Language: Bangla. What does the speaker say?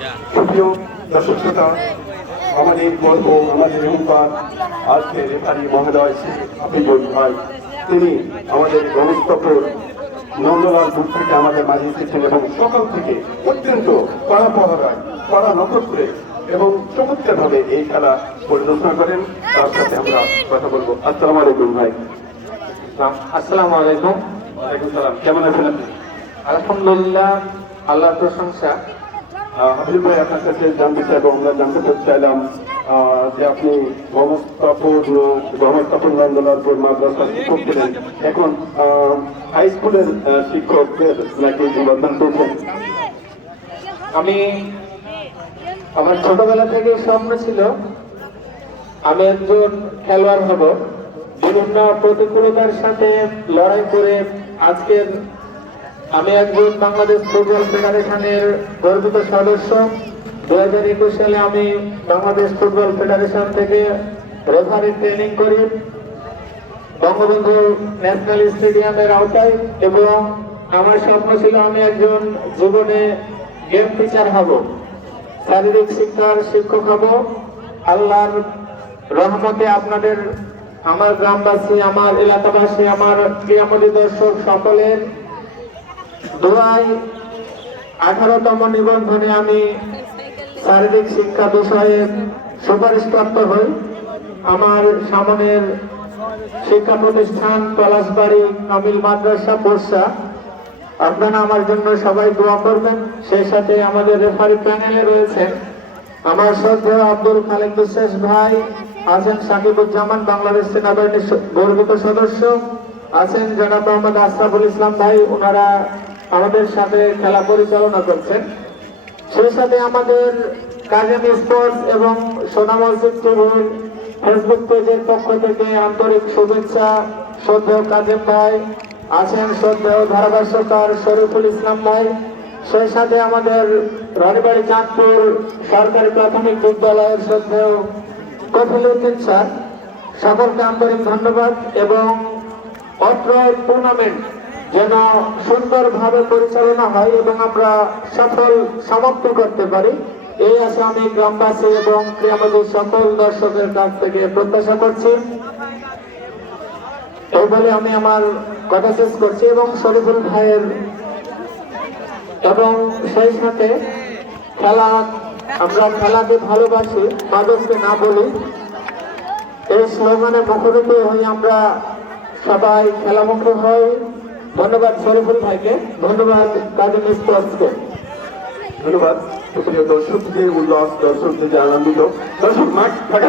সুপ্রিয় দর্শক শ্রোতা আমাদের গর্ব আমাদের অহংকার আজকে রেফারি মহোদয় হাফিজুল ভাই। তিনি আমাদের গণস্তপুর নন্দলালপুর থেকে আমাদের মাঝে এসেছেন এবং সকাল থেকে অত্যন্ত কড়া পহরায় কড়া নক্ষত্রে এবং চমৎকার ভাবে এই খেলা পরিদর্শন করেন। তার সাথে আমরা কথা বলব। আসসালামু আলাইকুম ভাই। আসসালামু আলাইকুম। ওয়ালাইকুম সালাম। কেমন আছেন আপনি? আলহামদুলিল্লাহ আল্লাহর প্রশংসা। হাবিব ভাই, আপনার কাছে জানতে আমরা জানতে চাইলাম যে আপনি নন্দলালপুর মাদ্রাসা শিক্ষক ছিলেন, এখন হাই স্কুলের শিক্ষকদের নাকি আমি আমার ছোটবেলা থেকে স্বপ্ন ছিল। আমি একজন খেলোয়াড় হব। বিভিন্ন প্রতিকূলতার সাথে লড়াই করে আজকের আমি একজন বাংলাদেশ ফুটবল ফেডারেশনের গর্বিত সদস্য। দু হাজার একুশ সালে আমি বাংলাদেশ ফুটবল ফেডারেশন থেকে রেফারি ট্রেনিং করি। বঙ্গবন্ধু ন্যাশনাল স্টেডিয়ামের আওতায় এবং আমার স্বপ্ন ছিল আমি একজন জীবনে গেম টিচার হব। শারীরিক শিক্ষার শিক্ষক হব। আল্লাহর রহমতে আপনাদের, আমার গ্রামবাসী, আমার এলাকাবাসী, আমার ক্রিয়ামলী দর্শক সকলের দোয়ায় আঠারোতম নিবন্ধনে আমি শারীরিক শিক্ষা বিষয়ে সুপারিশপ্রাপ্ত হই। আমার সামনের শিক্ষা প্রতিষ্ঠান পলাশবাড়ি কামিল মাদ্রাসা পোর্সা আপনারা আমার জন্য সবাই দোয়া করবেন। সেই সাথে আমাদের রেফারি প্যানেলে রয়েছেন আমার শ্রদ্ধেয় আব্দুল খালেক বিশ্বাস ভাই, আছেন সাকিবুজ্জামান, বাংলাদেশ সেনাবাহিনীর গর্বিত সদস্য। আছেন জনাব মোহাম্মদ আশরাফুল ইসলাম ভাই ওনারা আমাদের সাথে খেলা পরিচালনা করছেন। সেই সাথে আমাদের কাজেম স্পোর্টস এবং সোনা মসজিদ টিভির ফেসবুক পেজের পক্ষ থেকে আন্তরিক শুভেচ্ছা, শ্রদ্ধেয় কাজেম ভাই আছেন শ্রদ্ধেয় ধারাভাষ্যকার শরীফুল ইসলাম ভাই। সেই সাথে আমাদের রানীবাড়ি চাঁদপুর সরকারি প্রাথমিক বিদ্যালয়ের শ্রদ্ধেয় কফিল উদ্দিন স্যার। সকলকে আন্তরিক ধন্যবাদ এবং অত্র টুর্নামেন্ট যেন সুন্দরভাবে পরিচালনা হয় এবং আমরা সফল সমাপ্ত করতে পারি। এই আশা আমি গ্রামবাসী এবং ক্রীড়ামন্ত্রীর সকল দর্শকের কাছ থেকে প্রত্যাশা করছি। এই বলে আমি আমার কথা শেষ করছি এবং শরীফুল ভাইয়ের এবং সেই সাথে খেলা, আমরা খেলাকে ভালোবাসি মাদককে না বলি। এই স্লোগানে মুখরিত হয়ে আমরা সবাই খেলামুখী হই। ধন্যবাদ শরীফুল ভাইকে, ধন্যবাদ কাজী স্পোর্টসকে ধন্যবাদ। সুপ্রিয় যে উল্লাস দর্শক যে আনন্দিত দর্শক, মাঠ ফাটা